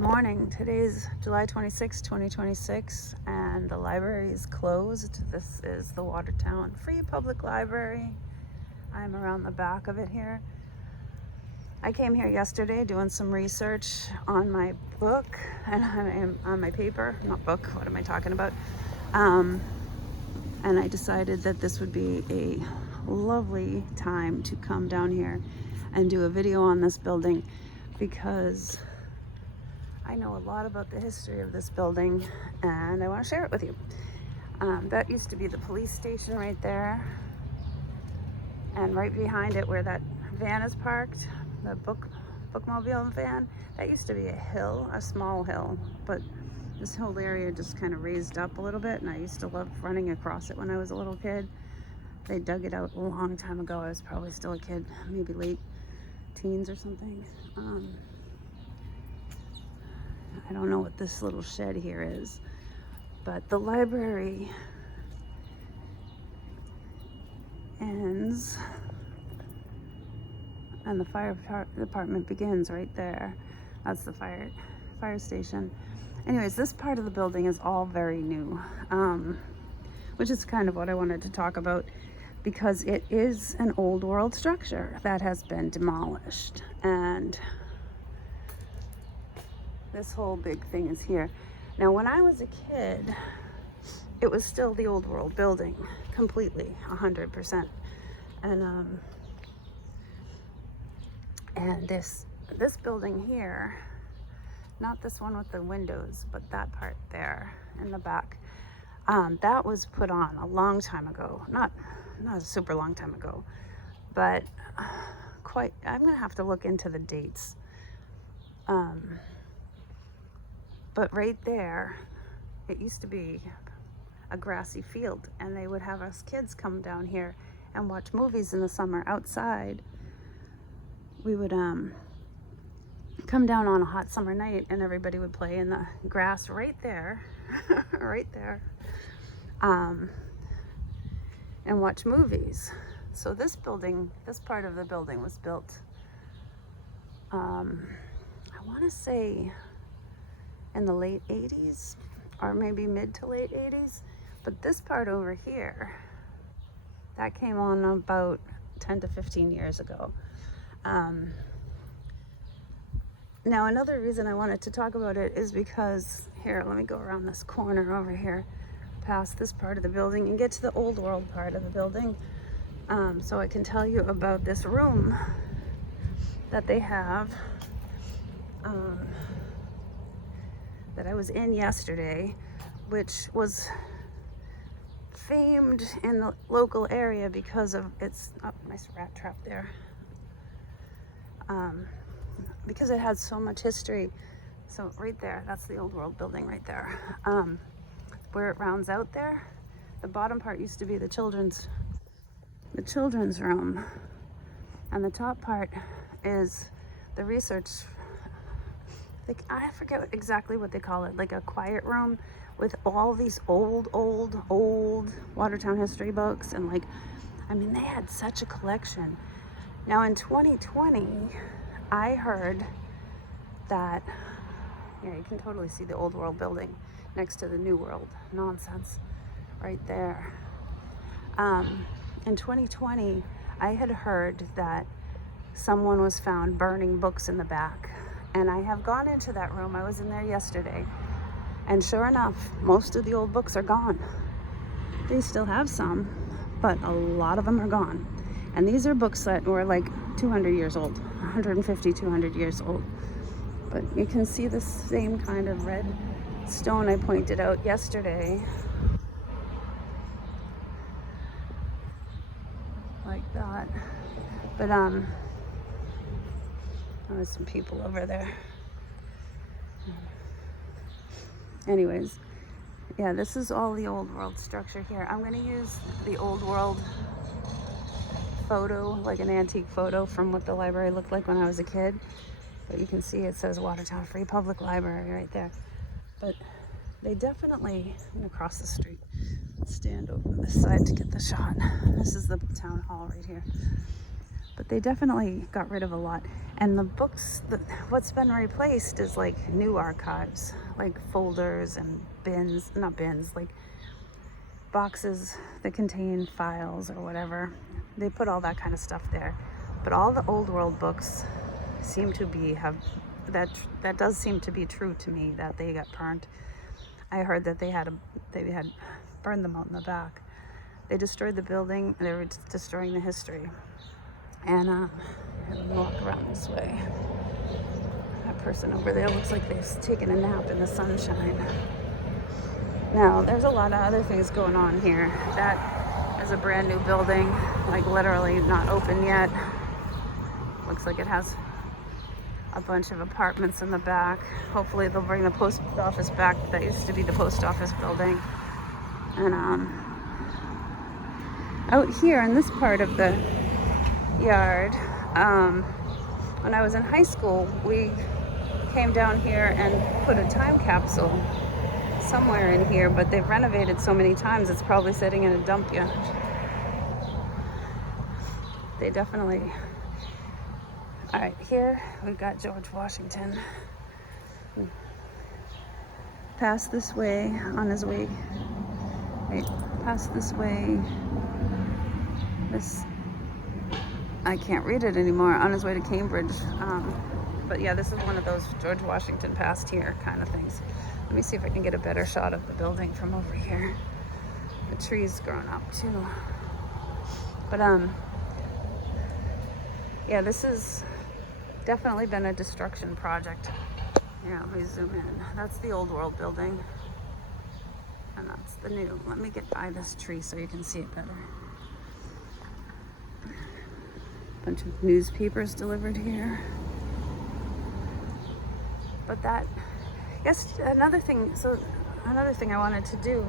Morning. Today's July 26, 2026, and the library is closed. This is the Watertown Free Public Library. I'm around the back of it here. I came here yesterday doing some research on my book and on my paper, not book, what am I talking about? And I decided that this would be a lovely time to come down here and do a video on this building because I know a lot about the history of this building and I want to share it with you. That used to be the police station right there, and right behind it where that van is parked, the bookmobile van, that used to be a hill, a small hill, but this whole area just kind of raised up a little bit, and I used to love running across it when I was a little kid. They dug it out a long time ago. I was probably still a kid, maybe late teens or something. I don't know what this little shed here is, but the library ends and the fire department begins right there. That's the fire station. Anyways, this part of the building is all very new, which is kind of what I wanted to talk about because it is an old world structure that has been demolished, and this whole big thing is here. Now, when I was a kid, it was still the old world building, completely, 100%. And this building here, not this one with the windows, but that part there in the back, that was put on a long time ago. Not a super long time ago, but quite. I'm gonna have to look into the dates. But right there, it used to be a grassy field, and they would have us kids come down here and watch movies in the summer outside. We would come down on a hot summer night, and everybody would play in the grass right there, right there, and watch movies. So this building, this part of the building was built, I want to say in the late 80s or maybe mid to late 80s, but this part over here, that came on about 10 to 15 years ago. Now, another reason I wanted to talk about it is because, here, let me go around this corner over here, past this part of the building, and get to the old world part of the building, so I can tell you about this room that they have, that I was in yesterday, which was famed in the local area because of its, oh, nice rat trap there, because it had so much history. So right there, that's the old world building right there. Where it rounds out there, the bottom part used to be the children's room, and the top part is the research, I forget exactly what they call it, like a quiet room with all these old Watertown history books, and they had such a collection. Now in 2020, I heard that, yeah, you can totally see the old world building next to the new world nonsense right there. In 2020, I had heard that someone was found burning books in the back. And I have gone into that room. I was in there yesterday. And sure enough, most of the old books are gone. They still have some, but a lot of them are gone. And these are books that were like 200 years old, 150, 200 years old. But you can see the same kind of red stone I pointed out yesterday. Like that. But there's some people over there. Anyways, yeah, this is all the old world structure here. I'm going to use the old world photo, like an antique photo from what the library looked like when I was a kid. But you can see it says Watertown Free Public Library right there. But they definitely, I'm going to cross the street, stand over this side to get the shot. This is the town hall right here. but they definitely got rid of a lot. And the books, what's been replaced is like new archives, like folders and bins, not bins, like boxes that contain files or whatever. They put all that kind of stuff there. But all the old world books seem to be, that does seem to be true to me, that they got burnt. I heard that they had burned them out in the back. They destroyed the building, and they were destroying the history. And I'm gonna walk around this way. That person over there looks like they've taken a nap in the sunshine. Now, there's a lot of other things going on here. That is a brand new building, like literally not open yet. Looks like it has a bunch of apartments in the back. Hopefully they'll bring the post office back. That used to be the post office building. And out here in this part of the yard, when I was in high school, we came down here and put a time capsule somewhere in here, but they've renovated so many times it's probably sitting in a dump yard. They definitely... All right, here we've got George Washington. Pass this way on his way. Wait, pass this way. This, I can't read it anymore. On his way to Cambridge. But yeah, this is one of those George Washington passed here kind of things. Let me see if I can get a better shot of the building from over here. The tree's grown up too. But yeah, this has definitely been a destruction project. Yeah, let me zoom in. That's the old world building. And that's the new. Let me get by this tree so you can see it better. Bunch of newspapers delivered here. But that, yes, another thing I wanted to do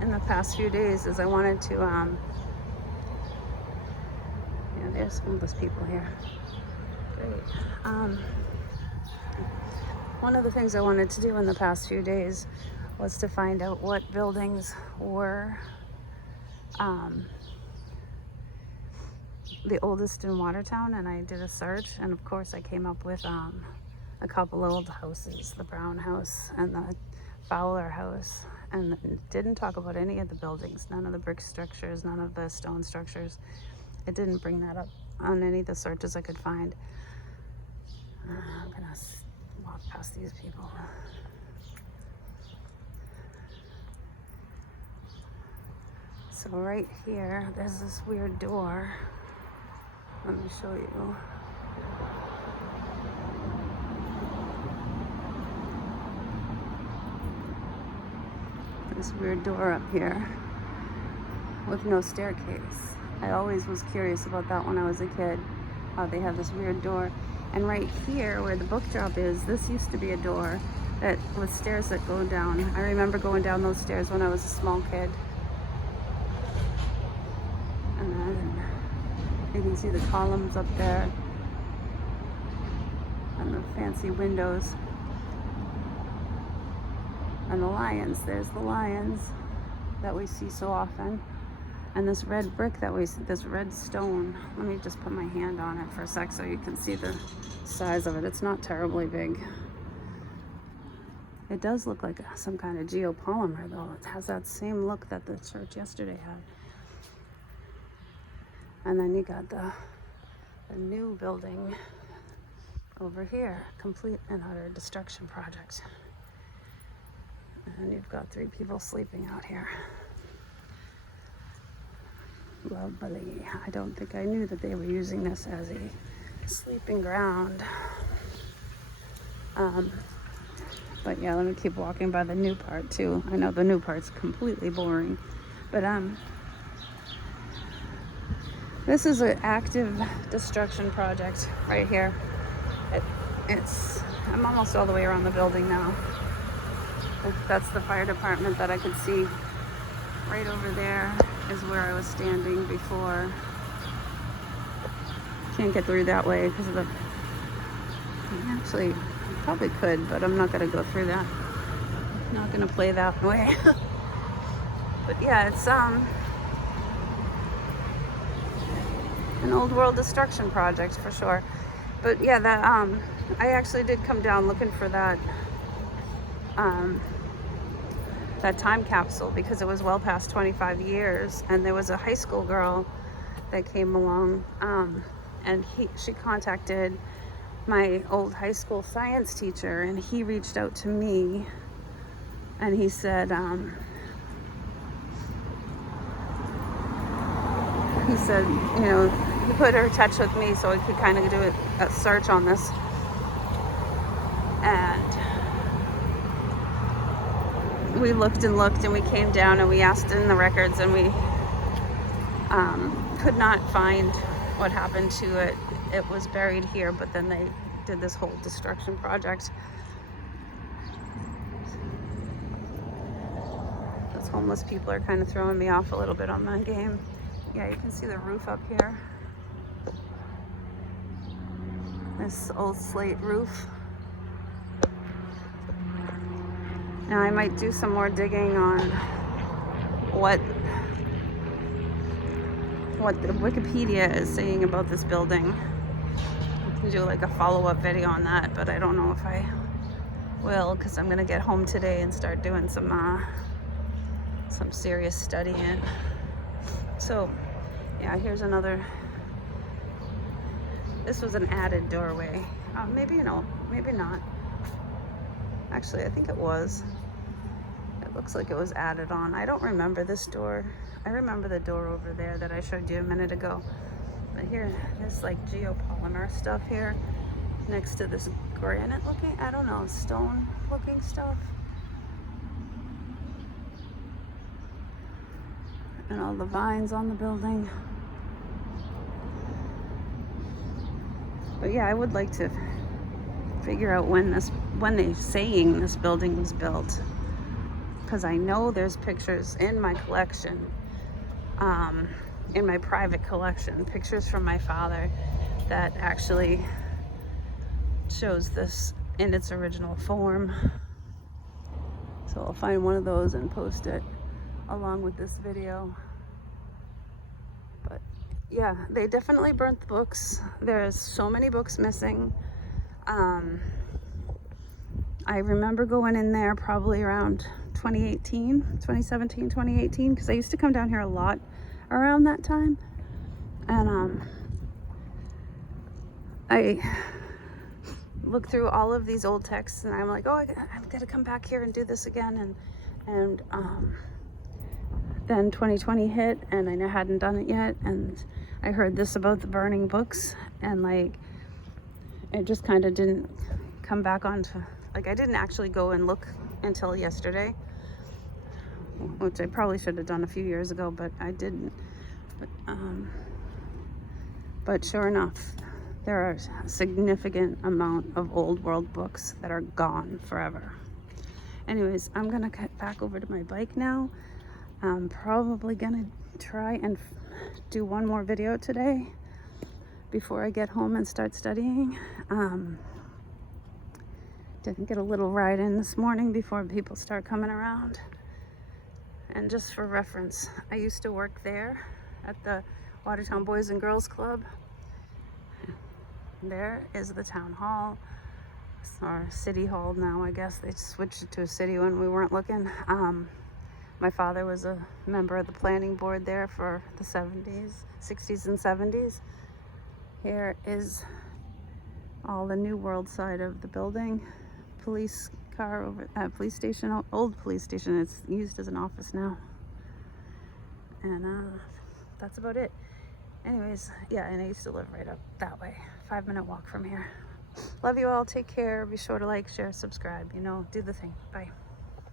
in the past few days is I wanted to, yeah, there's homeless people here. Great. One of the things I wanted to do in the past few days was to find out what buildings were the oldest in Watertown, and I did a search, and of course I came up with a couple old houses, the Brown House and the Fowler House, and it didn't talk about any of the buildings, none of the brick structures, none of the stone structures. It didn't bring that up on any of the searches I could find. I'm gonna walk past these people. So right here, there's this weird door. Let me show you. This weird door up here with no staircase. I always was curious about that when I was a kid, how they have this weird door. And right here where the book drop is, this used to be a door that with stairs that go down. I remember going down those stairs when I was a small kid. And then you can see the columns up there and the fancy windows. And the lions, there's the lions that we see so often. And this red brick that we see, this red stone. Let me just put my hand on it for a sec so you can see the size of it. It's not terribly big. It does look like some kind of geopolymer though. It has that same look that the church yesterday had. And then you got the new building over here, complete and utter destruction project. And you've got 3 people sleeping out here. Lovely. I don't think I knew that they were using this as a sleeping ground. But yeah, let me keep walking by the new part too. I know the new part's completely boring, but this is an active destruction project right here. I'm almost all the way around the building now. That's the fire department that I could see. Right over there is where I was standing before. Can't get through that way because of the... Actually, probably could, but I'm not going to go through that. I'm not going to play that way. an old world destruction project for sure. But yeah, that I actually did come down looking for that that time capsule because it was well past 25 years, and there was a high school girl that came along, and she contacted my old high school science teacher, and he reached out to me, and he said you know, he put her in touch with me so I could kind of do a search on this. And we looked and looked, and we came down and we asked in the records, and we could not find what happened to it. It was buried here, but then they did this whole destruction project. Those homeless people are kind of throwing me off a little bit on my game. Yeah, you can see the roof up here. This old slate roof. Now I might do some more digging on what the Wikipedia is saying about this building. I can do like a follow-up video on that, but I don't know if I will, because I'm gonna get home today and start doing some serious studying. So yeah, here's another. This was an added doorway. Maybe not. Actually, I think it was. It looks like it was added on. I don't remember this door. I remember the door over there that I showed you a minute ago. But here, there's like geopolymer stuff here next to this granite looking, I don't know, stone looking stuff. And all the vines on the building. But yeah, I would like to figure out when they're saying this building was built, because I know there's pictures in my collection, in my private collection, pictures from my father that actually shows this in its original form. So I'll find one of those and post it along with this video. But yeah, they definitely burnt the books. There's so many books missing. I remember going in there probably around 2017, 2018, because I used to come down here a lot around that time. And I looked through all of these old texts, and I'm like, oh, I've got to come back here and do this again. And then 2020 hit, and I hadn't done it yet, and I heard this about the burning books, and like it just kind of didn't come back onto, like, I didn't actually go and look until yesterday, which I probably should have done a few years ago, but I didn't. But sure enough, there are a significant amount of old world books that are gone forever. Anyways, I'm gonna cut back over to my bike now. I'm probably gonna try and do one more video today before I get home and start studying. Didn't get a little ride in this morning before people start coming around. And just for reference, I used to work there at the Watertown Boys and Girls Club. There is the town hall, or city hall now, I guess. They switched it to a city when we weren't looking. My father was a member of the planning board there for the 60s and 70s. Here is all the New World side of the building. Police car over at police station, old police station. It's used as an office now. And that's about it. Anyways, yeah, and I used to live right up that way. 5-minute walk from here. Love you all. Take care. Be sure to like, share, subscribe. You know, do the thing. Bye.